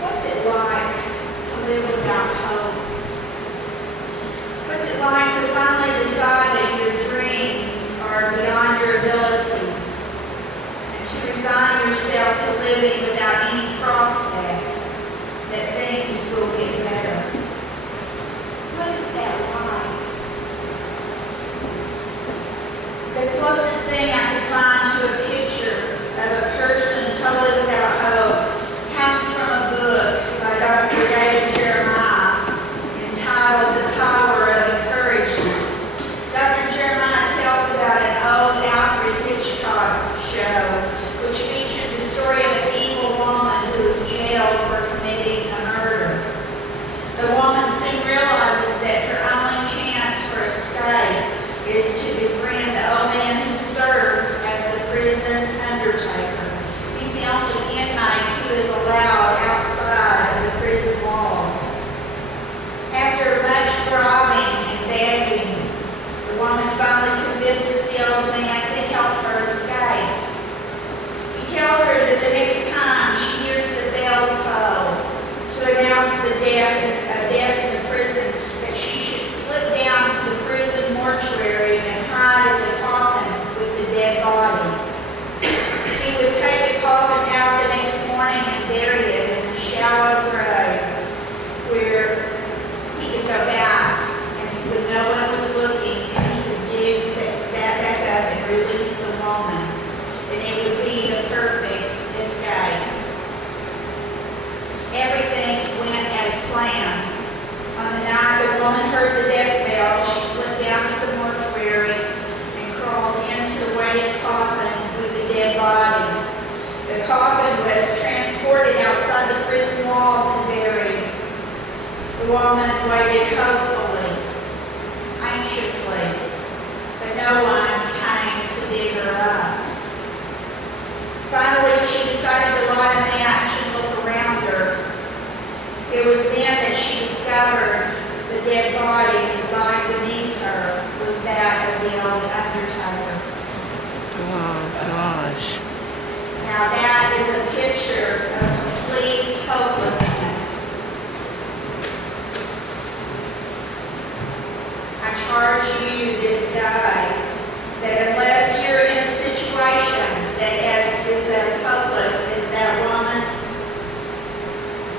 What's it like to live without hope? What's it like to finally decide that your dreams are beyond your abilities and to resign yourself to living without any prospect that things will get better? What is that like? The closest thing I could find to a picture of a person totally without hope comes from a book by Dr. Jeremiah entitled The Power of Encouragement. Dr. Jeremiah tells about an old Alfred Hitchcock show which featured the story of an evil woman who was jailed for committing a murder. The woman soon realizes that her only chance for escape is to befriend the old man who serves as the prison undertaker. He's the only inmate who is allowed outside of the prison walls. After much bribing and begging, the woman finally convinces the old man to help her escape. He tells her that the next time she hears the bell toll to announce the death in the prison, that she should slip down to the prison mortuary and hide in the coffin with the dead body. He would take the coffin out the next morning and bury it in a shallow grave where he could go back and when no one was looking, and he could dig that back up and release the woman. And it would be the perfect escape. Everything went as planned. On the night the woman heard the death bell, she slipped down to the mortuary and crawled into the waiting coffin with the dead body. The coffin was transported outside the prison walls and buried. The woman waited hopefully, anxiously, but no one came to dig her up. Finally, she decided to light a match and look around her. It was then that she discovered the dead body lying beneath her was that of the old undertaker. Oh, gosh. Now that is a picture of complete hopelessness. I charge you this day that unless you're in a situation that is as hopeless as that woman's,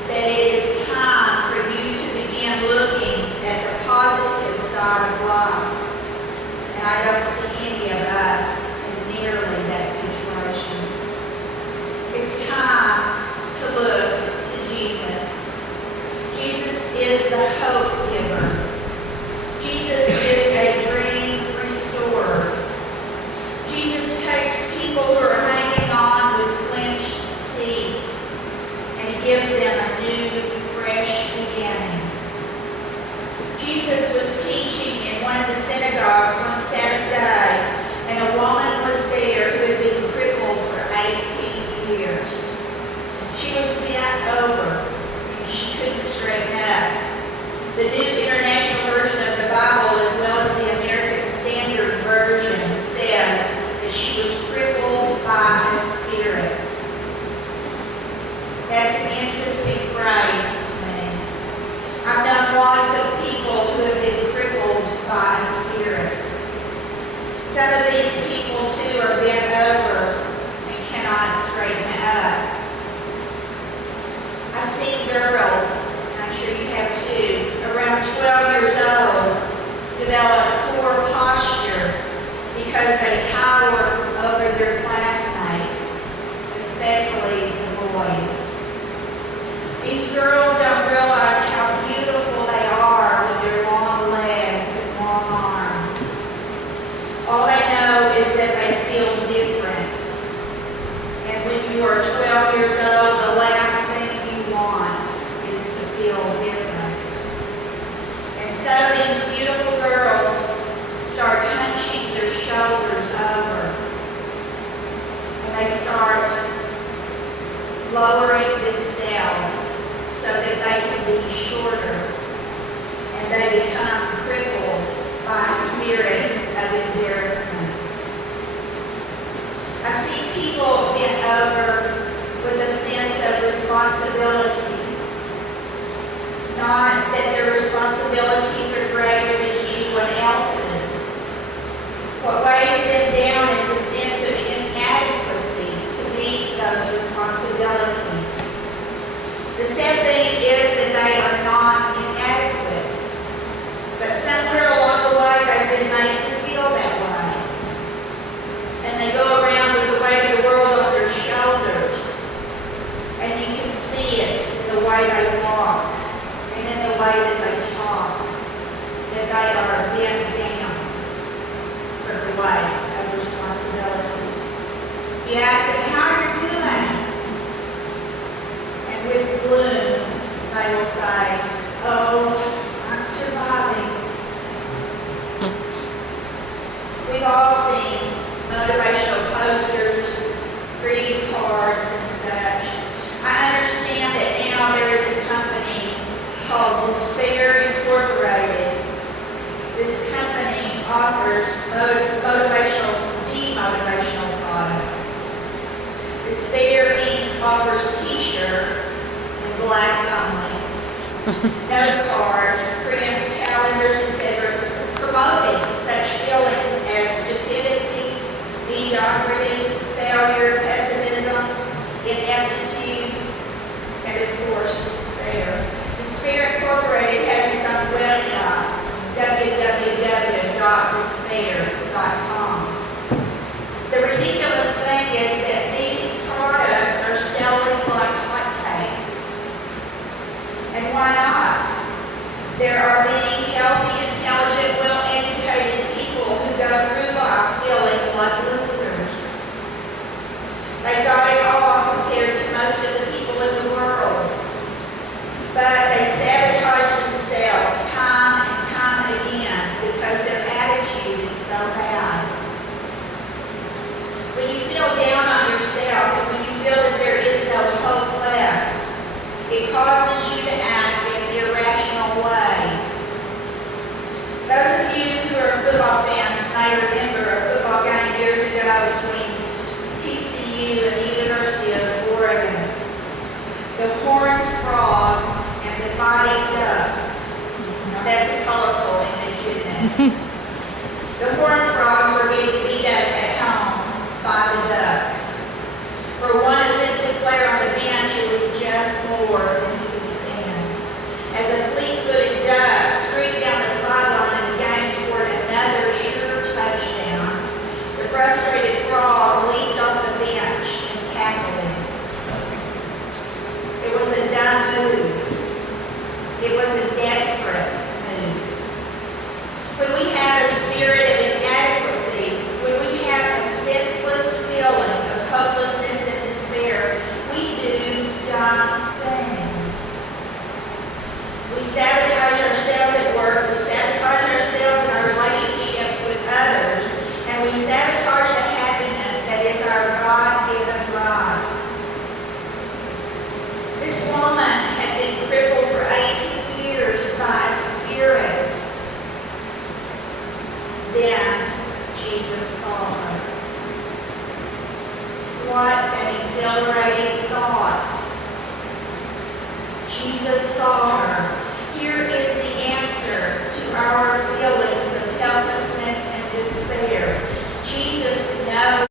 that it is time for you to begin looking at the positive side of life. And I don't see any of us in nearly that situation. It's time to look to Jesus. Jesus is the hope giver. Jesus is a dream restorer. Jesus takes people who are hanging on with clenched teeth and he gives them a new, fresh beginning. Jesus was teaching in one of the synagogues one Sabbath day, and a woman was there who had been crippled for 18 years. She was bent over and she couldn't straighten up. The New International Version of the Bible, as well as the American Standard Version, says that she was crippled by a spirit. That's an interesting phrase to me. I've known lots of people who have been crippled by a spirit. Some of these people, too, are bent over and cannot straighten up. I've seen girls, and I'm sure you have too, around 12 years old, develop poor posture because they tower over their classmates, especially the boys. These girls don't realize how beautiful they are with their long legs and long arms. All they know is that they feel different. And when you are 12 years old, the last thing you want is to feel different. And so these beautiful girls start hunching their shoulders over. And they start lowering themselves so that they can be shorter. And they become crippled by a spirit of embarrassment. I've seen people bent over with a sense of responsibility the way they walk and in the way that they talk, that they are bent down from the weight of responsibility. You ask them, how are you doing? And with gloom, they will say, oh, I'm surviving. We've all seen motivational posters, greeting cards, and such. I understand that now there is a company called Despair Incorporated. This company offers motivational, demotivational products. Despair Inc. offers t-shirts in black only, note cards, prints, calendars, etc., promoting such feelings as stupidity, mediocrity, failure, pessimism, ineptitude, and of course, despair. Despair Incorporated has its own website, www.despair.com. The ridiculous thing is that these products are selling like hotcakes. And why not? There are many healthy, intelligent, well-educated people who go through life feeling like losers. They've got it all compared to most of the people in the world. But they sabotage themselves time and time again because their attitude is so bad. When you feel down on yourself and when you feel that there is no hope left, it causes you to act in irrational ways. Those of you who are football fans may remember a football game years ago between TCU and the University of Oregon. The Horned Frogs and the Fighting Ducks. Now that's a colorful image, isn't it? The Horned Frogs were getting beat up at home by the Ducks. For one offensive player on the bench, it was just more than he could stand. As a fleet-footed duck streaked down the sideline of the game toward another sure touchdown, the frustrated frog leaped off the bench and tackled him. It was a dumb move. It was a desperate move. When we have a spirit of inadequacy, when we have a senseless feeling of hopelessness and despair, we do dumb things. We sabotage ourselves at work, we sabotage ourselves in our relationships with others, and we sabotage the happiness that is our God-given right. This woman had been crippled for 18 years by a spirit. Then Jesus saw her. What an exhilarating thought. Jesus saw her. Here is the answer to our feelings of helplessness and despair.